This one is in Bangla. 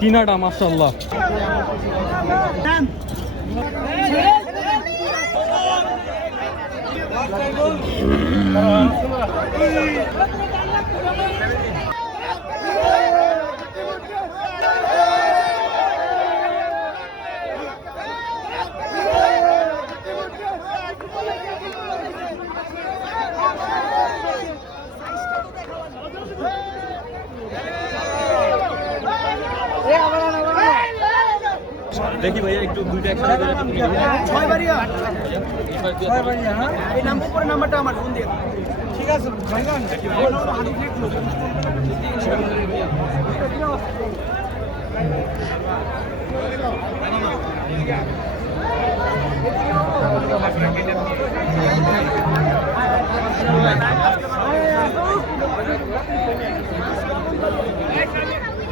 কিনাটা মাশাল্লাহ দেখি ভাইয়া একটু দুইটা একসাথে করে ছয় বাড়িয়া ছয় বাড়িয়া হ্যাঁ। এই নাম উপরে নাম্বারটা আমার ফোন দিয়ে ঠিক আছে ভাইজান হবে হয়ে গেছে হ্যাঁ বল।